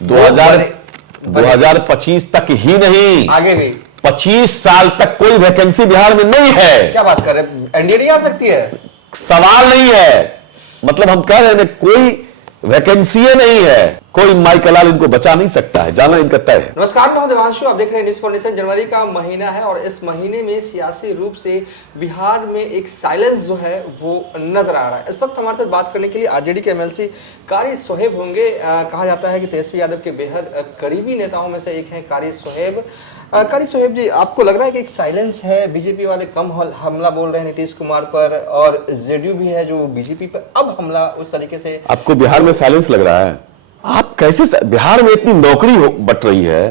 2025 तक ही नहीं, आगे भी 25 साल तक कोई वैकेंसी बिहार में नहीं है। क्या बात कर रहे हैं, एनडीए नहीं आ सकती है? सवाल नहीं है, मतलब हम कह रहे हैं कोई वैकेंसी नहीं है, कोई माई कलाल इनको बचा नहीं सकता है, जाना इनका तय है। नमस्कार, मैं देवांशु, आप देख रहे हैं न्यूज़ फॉर नेशन। जनवरी का महीना है और इस महीने में सियासी रूप से बिहार में एक साइलेंस जो है वो नजर आ रहा है। इस वक्त हमारे साथ बात करने के लिए आरजेडी के एमएलसी कारी सोहेब होंगे। कहा जाता है कि तेजस्वी यादव के बेहद करीबी नेताओं में से एक हैं कारी सोहेब। कारी सोहेब जी, आपको लग रहा है कि एक साइलेंस है, बीजेपी वाले कम हमला बोल रहे हैं नीतीश कुमार पर, और जेडीयू भी है जो बीजेपी पर अब हमला उस तरीके से? आपको बिहार में साइलेंस लग रहा है? आप कैसे, बिहार में इतनी नौकरी बट रही है,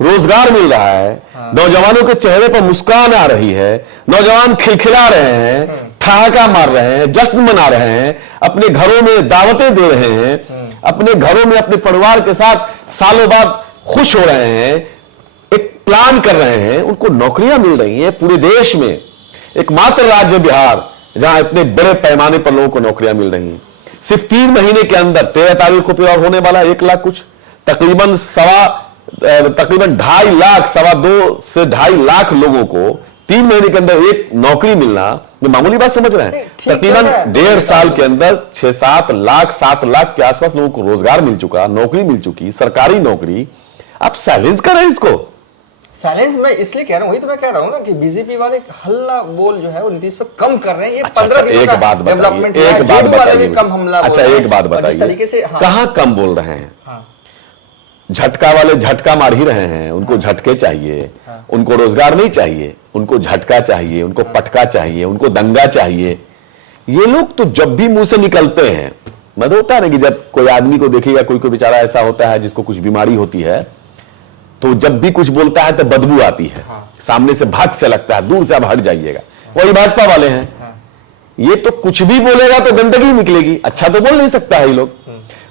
रोजगार मिल रहा है, नौजवानों के चेहरे पर मुस्कान आ रही है, नौजवान खिलखिला रहे हैं, ठहाका मार रहे हैं, जश्न मना रहे हैं, अपने घरों में दावतें दे रहे हैं, अपने घरों में अपने परिवार के साथ सालों बाद खुश हो रहे हैं, एक प्लान कर रहे हैं, उनको नौकरियां मिल रही हैं। पूरे देश में एकमात्र राज्य बिहार जहां इतने बड़े पैमाने पर लोगों को नौकरियां मिल रही हैं। सिर्फ 3 महीने के अंदर 13 तारीख को पूरा होने वाला 1 लाख कुछ, तकरीबन 2.5 लाख, 2.25 से 2.5 लाख लोगों को 3 महीने के अंदर एक नौकरी मिलना, ये मामूली बात समझ रहे हैं? तकरीबन 1.5 साल के अंदर 6-7 लाख, 7 लाख के आसपास लोगों को रोजगार मिल चुका, नौकरी मिल चुकी, सरकारी नौकरी। आप साइलेंस कर रहे हैं इसको? साइलेंस मैं इसलिए कह रहा हूं, वही तो मैं कह रहा हूं ना कि बीजेपी वाले हल्ला बोल जो है वो नीतीश पर कम कर रहे हैं। ये 15 दिन एक बात बताइए, कम हमला। अच्छा एक बात बताइए, तरीके से कहां कम बोल रहे हैं? झटका वाले झटका मार ही रहे हैं, उनको झटके चाहिए, उनको रोजगार नहीं चाहिए, उनको झटका चाहिए, उनको पटका चाहिए, उनको दंगा चाहिए। ये लोग तो जब भी मुंह से निकलते हैं, मतलब होता है ना कि जब कोई आदमी को देखेगा, कोई बेचारा ऐसा होता है जिसको कुछ बीमारी होती है, तो जब भी कुछ बोलता है तो बदबू आती है, सामने से भाग से लगता है, दूर से आप हट जाइएगा। वही भाजपा वाले हैं, ये तो कुछ भी बोलेगा तो गंदगी निकलेगी, अच्छा तो बोल नहीं सकता है ये लोग।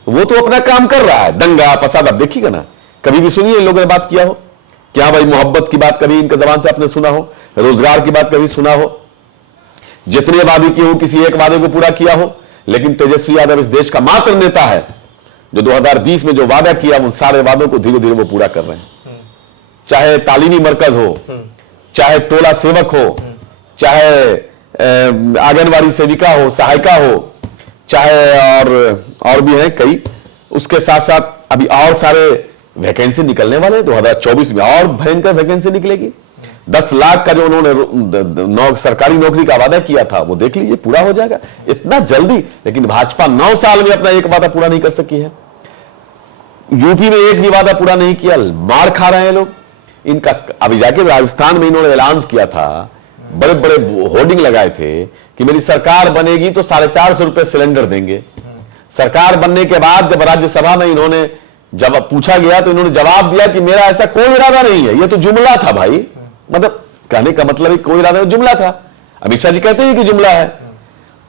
वो तो अपना काम कर रहा है, दंगा फसाद। आप देखिएगा ना, कभी भी सुनिए इन लोगों ने बात किया हो क्या? भाई मोहब्बत की बात कभी इनके जबान से आपने सुना हो? रोजगार की बात कभी सुना हो? जितने वादे किए हो, किसी एक वादे को पूरा किया हो? लेकिन तेजस्वी यादव इस देश का मात्र नेता है जो 2020 में जो वादा किया उन सारे वादों को धीरे धीरे वो पूरा कर रहे हैं। चाहे तालीमी मरकज हो, चाहे टोला सेवक हो, चाहे आंगनवाड़ी सेविका हो, सहायिका हो, चाहे और भी हैं कई। उसके साथ साथ अभी और सारे वैकेंसी निकलने वाले हैं। 2024 में और भयंकर वैकेंसी निकलेगी। 10 लाख का जो उन्होंने सरकारी नौकरी का वादा किया था वो देख लीजिए पूरा हो जाएगा इतना जल्दी। लेकिन भाजपा 9 साल में अपना एक वादा पूरा नहीं कर सकी है। यूपी में एक भी वादा पूरा नहीं किया, मार खा रहे हैं लोग इनका। अभी जाके राजस्थान में इन्होंने ऐलान किया था, बड़े बड़े होर्डिंग लगाए थे कि मेरी सरकार बनेगी तो 450 रुपए सिलेंडर देंगे। सरकार बनने के बाद जब राज्यसभा में इन्होंने जब पूछा गया तो इन्होंने जवाब दिया कि मेरा ऐसा कोई इरादा नहीं है, ये तो जुमला था भाई। मतलब कहने का मतलब है कोई इरादा, जुमला था। अमित शाह जी कहते हैं कि जुमला है।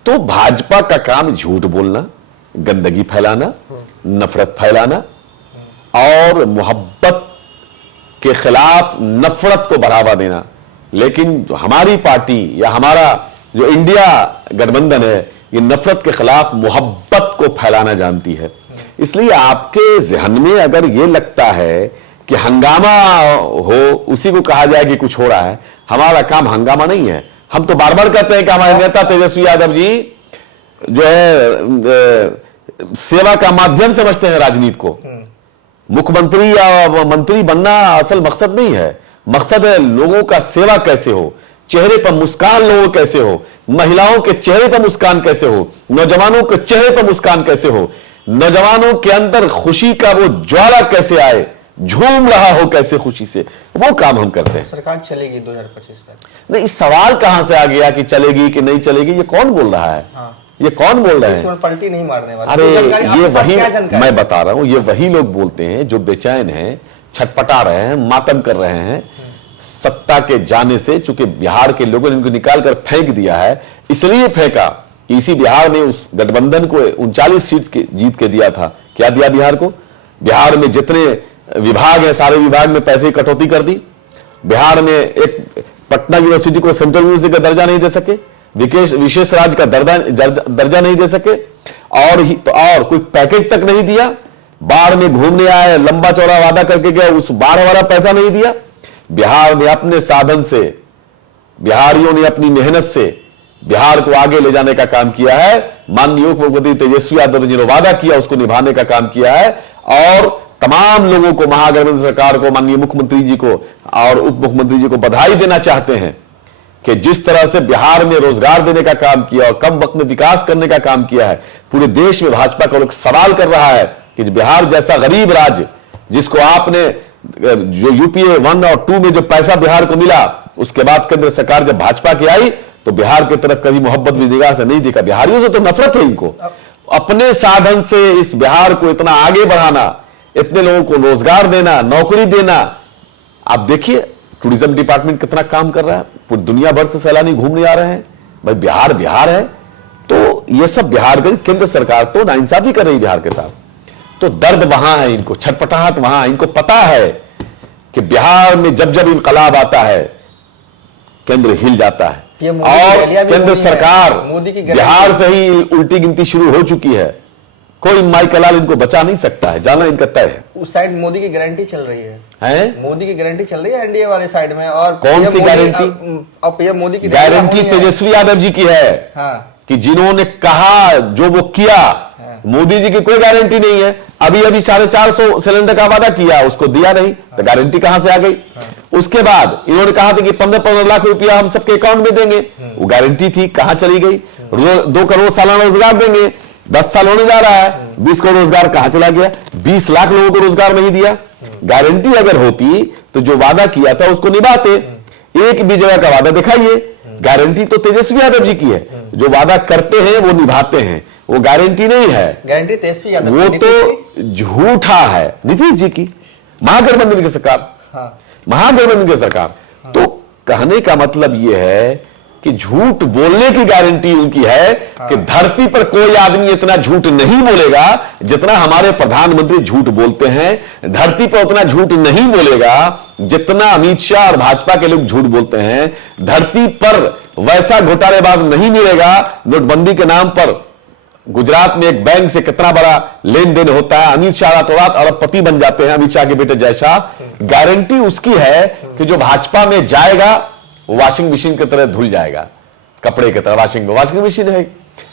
तो भाजपा का काम झूठ बोलना, गंदगी फैलाना, नफरत फैलाना और मोहब्बत के खिलाफ नफरत को बढ़ावा देना। लेकिन हमारी पार्टी या हमारा जो इंडिया गठबंधन है, ये नफरत के खिलाफ मोहब्बत को फैलाना जानती है। इसलिए आपके जहन में अगर ये लगता है कि हंगामा हो, उसी को कहा जाए कि कुछ हो रहा है, हमारा काम हंगामा नहीं है। हम तो बार बार कहते हैं कि हमारे नेता तेजस्वी यादव जी जो है सेवा का माध्यम समझते हैं राजनीति को। मुख्यमंत्री या मंत्री बनना असल मकसद नहीं है। मकसद है लोगों का सेवा कैसे हो, चेहरे पर मुस्कान लोगों कैसे हो, महिलाओं के चेहरे पर मुस्कान कैसे हो, नौजवानों के चेहरे पर मुस्कान कैसे हो, नौजवानों के अंदर खुशी का वो ज्वाला कैसे आए, झूम रहा हो कैसे खुशी से, वो काम हम करते हैं। सरकार चलेगी 2025 तक? नहीं, इस सवाल कहां से आ गया कि चलेगी कि नहीं चलेगी? ये कौन बोल रहा है? ये कौन बोल रहे हैं? पलटी नहीं मारने वाले। अरे ये वही, मैं बता रहा हूं, ये वही लोग बोलते हैं जो बेचैन हैं, छटपटा रहे हैं, मातम कर रहे हैं सत्ता के जाने से। चूंकि बिहार के लोगों ने इनको निकाल कर फेंक दिया है, इसलिए फेंका कि इसी बिहार ने उस गठबंधन को 39 सीट जीत के दिया था। क्या दिया बिहार को? बिहार में जितने विभाग हैं सारे विभाग में पैसे की कटौती कर दी। बिहार में एक पटना यूनिवर्सिटी को सेंट्रल यूनिवर्सिटी का दर्जा नहीं दे सके, विशेष राज्य का दर्जा नहीं दे सके, और कोई पैकेज तक नहीं दिया। बाढ़ में घूमने आए, लंबा चौड़ा वादा करके गया, उस बाढ़ वाला पैसा नहीं दिया। बिहार ने अपने साधन से, बिहारियों ने अपनी मेहनत से बिहार को आगे ले जाने का काम किया है। माननीय उप मुख्यमंत्री तेजस्वी यादव ने जो वादा किया उसको निभाने का काम किया है, और तमाम लोगों को, महागठबंधन सरकार को, माननीय मुख्यमंत्री जी को और उप मुख्यमंत्री जी को बधाई देना चाहते हैं कि जिस तरह से बिहार में रोजगार देने का काम किया और कम वक्त में विकास करने का काम किया है। पूरे देश में भाजपा का लोग सवाल कर रहा है कि बिहार जैसा गरीब राज्य, जिसको आपने जो यूपीए 1 और 2 में जो पैसा बिहार को मिला, उसके बाद केंद्र सरकार जब भाजपा की आई तो बिहार की तरफ कभी मोहब्बत भी निगाह से नहीं देखा। बिहारियों से तो नफरत है इनको। अपने साधन से इस बिहार को इतना आगे बढ़ाना, इतने लोगों को रोजगार देना, नौकरी देना। आप देखिए टूरिज्म डिपार्टमेंट कितना काम कर रहा है, पूरी दुनिया भर से सैलानी घूमने आ रहे हैं। भाई बिहार बिहार है, तो ये सब बिहार के, केंद्र सरकार तो नाइंसाफी कर रही है बिहार के साथ। तो दर्द वहां है, इनको छटपटाहट वहां है। इनको पता है कि बिहार में जब जब इनकलाब आता है केंद्र हिल जाता है, और केंद्र सरकार मोदी की बिहार से ही उल्टी गिनती शुरू हो चुकी है। कोई माइकलाल इनको बचा नहीं सकता है, जाना इनका तय है। उस साइड मोदी की गारंटी चल रही है? मोदी की गारंटी चल रही है एनडीए वाले साइड में। और कौन सी गारंटी? अब पीएम मोदी की गारंटी तेजस्वी यादव जी की है। हाँ। कि जिन्होंने कहा जो वो किया। हाँ। मोदी जी की कोई गारंटी नहीं है। अभी 450 सिलेंडर का वादा किया, उसको दिया नहीं, तो गारंटी कहां से आ गई? उसके बाद इन्होंने कहा था कि 15-15 लाख रुपया हम सबके अकाउंट में देंगे, वो गारंटी थी, कहां चली गई? 2 करोड़ सालाना रोजगार देंगे, 10 साल होने जा रहा है, 20 करोड़ रोजगार कहां चला गया? 20 लाख लोगों को रोजगार नहीं दिया। गारंटी अगर होती तो जो वादा किया था उसको निभाते। एक भी जगह का वादा दिखाइए। गारंटी तो तेजस्वी यादव जी की है, जो वादा करते हैं वो निभाते हैं, वो गारंटी नहीं है। गारंटी तेजस्वी यादव, वो तो झूठा है नीतीश जी की, महागठबंधन की सरकार। हाँ। महागठबंधन की सरकार। तो कहने का मतलब यह है कि झूठ बोलने की गारंटी उनकी है। कि धरती पर कोई आदमी इतना झूठ नहीं बोलेगा जितना हमारे प्रधानमंत्री झूठ बोलते हैं। धरती पर उतना झूठ नहीं बोलेगा जितना अमित शाह और भाजपा के लोग झूठ बोलते हैं। धरती पर वैसा घोटालेबाज नहीं मिलेगा। नोटबंदी के नाम पर गुजरात में एक बैंक से कितना बड़ा लेन देन होता है, अमित शाह रातों-रात अरबपति बन जाते हैं, अमित शाह के बेटे जय शाह। गारंटी उसकी है कि जो भाजपा में जाएगा वॉशिंग मशीन की तरह धुल जाएगा, कपड़े की तरह। वॉशिंग मशीन है।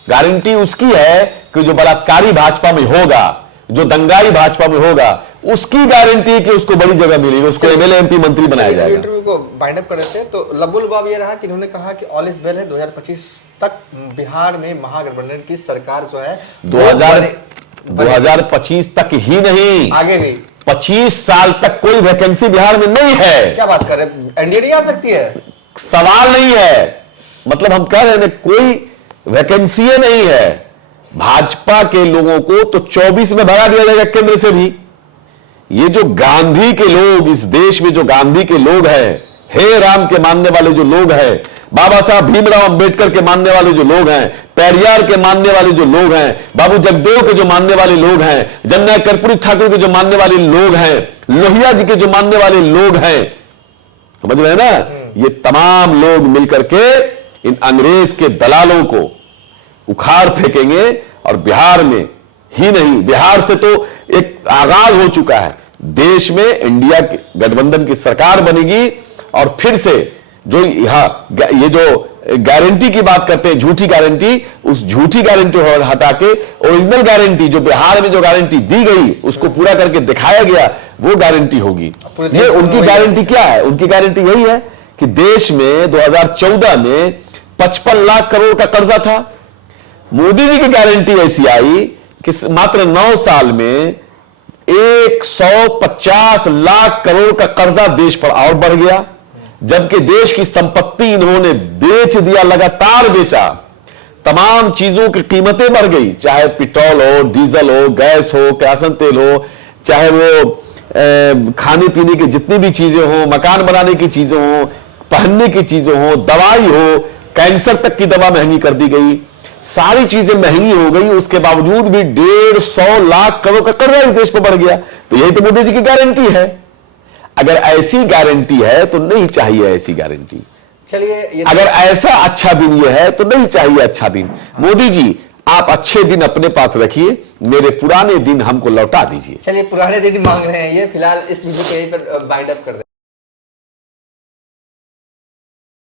गारंटी उसकी है कि जो बलात्कारी भाजपा में होगा, जो दंगाई भाजपा में होगा, उसकी गारंटी कि उसको बड़ी जगह मिलेगी, उसको एमएलए एमपी मंत्री बनाया जाएगा। इंटरव्यू को बाइंड अप कर देते हैं। तो लबुलबाब ये रहा कि इन्होंने कहा कि ऑल इज वेल है, 2025 तक बिहार में महागठबंधन की सरकार जो है 2025 तक ही नहीं, आगे भी 25 साल तक कोई वैकेंसी बिहार में नहीं है। क्या बात कर रहे हैं? एनडीए नहीं आ सकती है? सवाल नहीं है। मतलब हम कह रहे हैं कोई वैकेंसी नहीं है। भाजपा के लोगों को तो 24 में भरा दिया जाएगा केंद्र से भी। ये जो गांधी के लोग, इस देश में जो गांधी के लोग हैं, हे राम के मानने वाले जो लोग हैं, बाबा साहब भीमराव अंबेडकर के मानने वाले जो लोग हैं, पेरियार के मानने वाले जो लोग हैं, बाबू जगदेव के जो मानने वाले लोग हैं, जननायक कर्पूरी ठाकुर के जो मानने वाले लोग हैं, लोहिया जी के जो मानने वाले लोग हैं, समझ रहे हैं ना? ये तमाम लोग मिलकर के इन अंग्रेज के दलालों को उखाड़ फेंकेंगे। और बिहार में ही नहीं, बिहार से तो एक आगाज हो चुका है। देश में इंडिया गठबंधन की सरकार बनेगी। और फिर से जो यहां ये जो गारंटी की बात करते हैं, झूठी गारंटी, उस झूठी गारंटी हटा के ओरिजिनल गारंटी, जो बिहार में जो गारंटी दी गई उसको पूरा करके दिखाया गया, वो गारंटी होगी। ये उनकी गारंटी क्या है? उनकी गारंटी यही है कि देश में 2014 में 55 लाख करोड़ का कर्जा था। मोदी जी की गारंटी ऐसी आई कि मात्र 9 साल में 150 लाख करोड़ का कर्जा देश पर और बढ़ गया। जबकि देश की संपत्ति इन्होंने बेच दिया, लगातार बेचा। तमाम चीजों की कीमतें बढ़ गई, चाहे पेट्रोल हो, डीजल हो, गैस हो, केरोसिन तेल हो, चाहे वो खाने पीने की जितनी भी चीजें हो, मकान बनाने की चीजें हो, पहनने की चीजें हो, दवाई हो, कैंसर तक की दवा महंगी कर दी गई। सारी चीजें महंगी हो गई, उसके बावजूद भी 150 लाख करोड़ का कर्जा इस देश पर बढ़ गया। तो यही तो मोदी जी की गारंटी है। अगर ऐसी गारंटी है तो नहीं चाहिए ऐसी गारंटी। चलिए, अगर ऐसा अच्छा दिन ये है तो नहीं चाहिए अच्छा दिन। मोदी जी आप अच्छे दिन अपने पास रखिए, मेरे पुराने दिन हमको लौटा दीजिए। चलिए, पुराने दिन मांग रहे हैं ये, फिलहाल इस वीडियो को यहीं पर बाइंड अप कर दें।